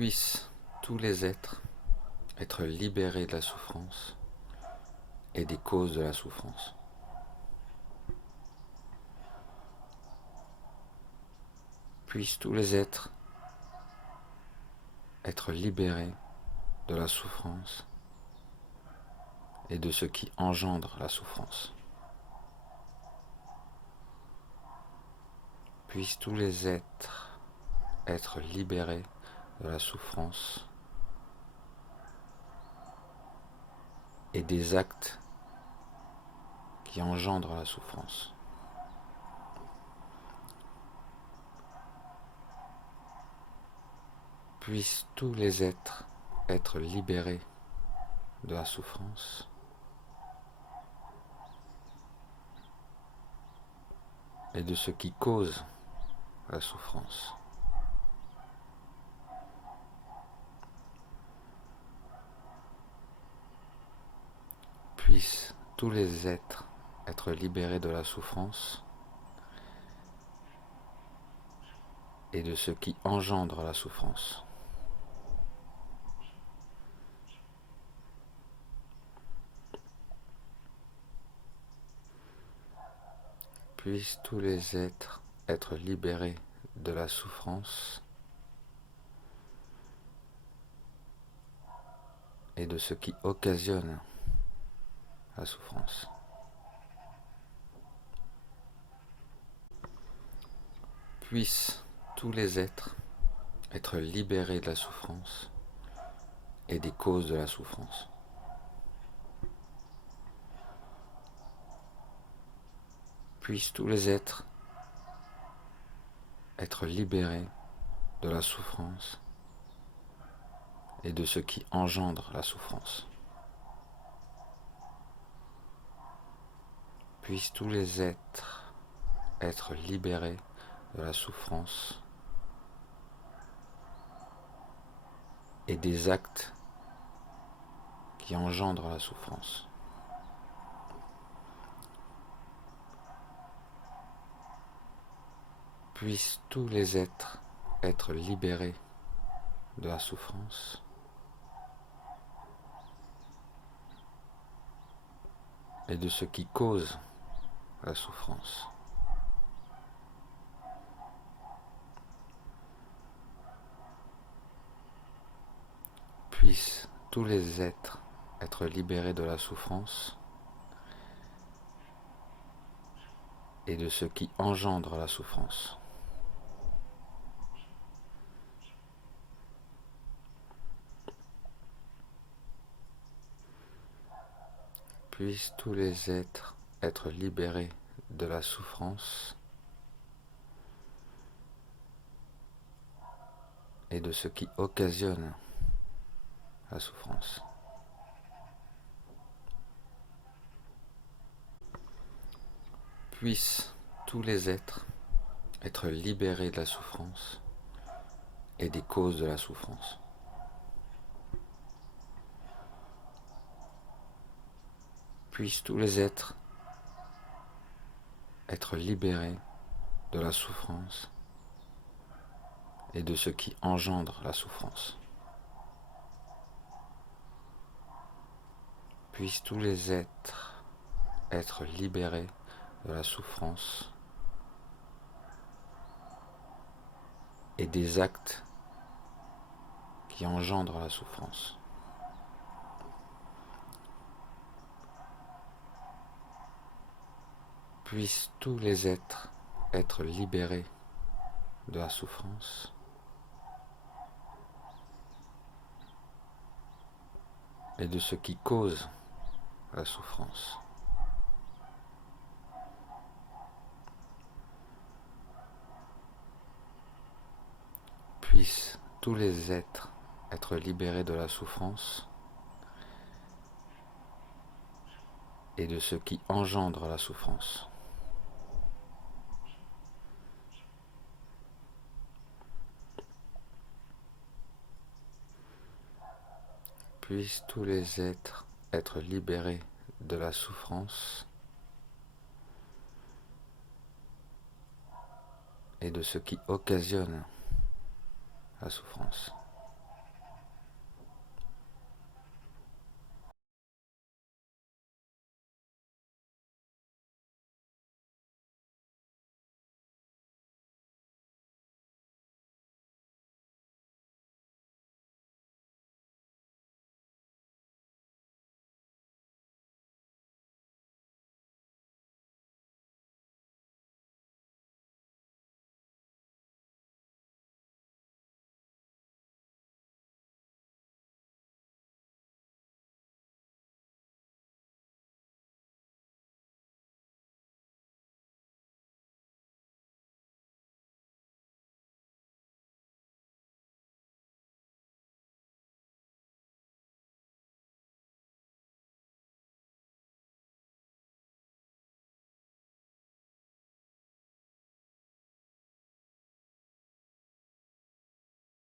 Puissent tous les êtres être libérés de la souffrance et des causes de la souffrance. Puissent tous les êtres être libérés de la souffrance et de ce qui engendre la souffrance. Puissent tous les êtres être libérés de la souffrance et des actes qui engendrent la souffrance. Puissent tous les êtres être libérés de la souffrance et de ce qui cause la souffrance. Puissent tous les êtres être libérés de la souffrance et de ce qui engendre la souffrance. Puissent tous les êtres être libérés de la souffrance et de ce qui occasionne la souffrance. Puissent tous les êtres être libérés de la souffrance et des causes de la souffrance. Puissent tous les êtres être libérés de la souffrance et de ce qui engendre la souffrance. Puissent tous les êtres être libérés de la souffrance et des actes qui engendrent la souffrance. Puissent tous les êtres être libérés de la souffrance et de ce qui cause la souffrance. Puissent tous les êtres être libérés de la souffrance et de ce qui engendre la souffrance. Puissent tous les êtres être libérés de la souffrance et de ce qui occasionne la souffrance. Puissent tous les êtres être libérés de la souffrance et des causes de la souffrance. Puissent tous les êtres être libérés de la souffrance et de ce qui engendre la souffrance. Puissent tous les êtres être libérés de la souffrance et des actes qui engendrent la souffrance. Puissent tous les êtres être libérés de la souffrance et de ce qui cause la souffrance. Puissent tous les êtres être libérés de la souffrance et de ce qui engendre la souffrance. Puissent tous les êtres être libérés de la souffrance et de ce qui occasionne la souffrance.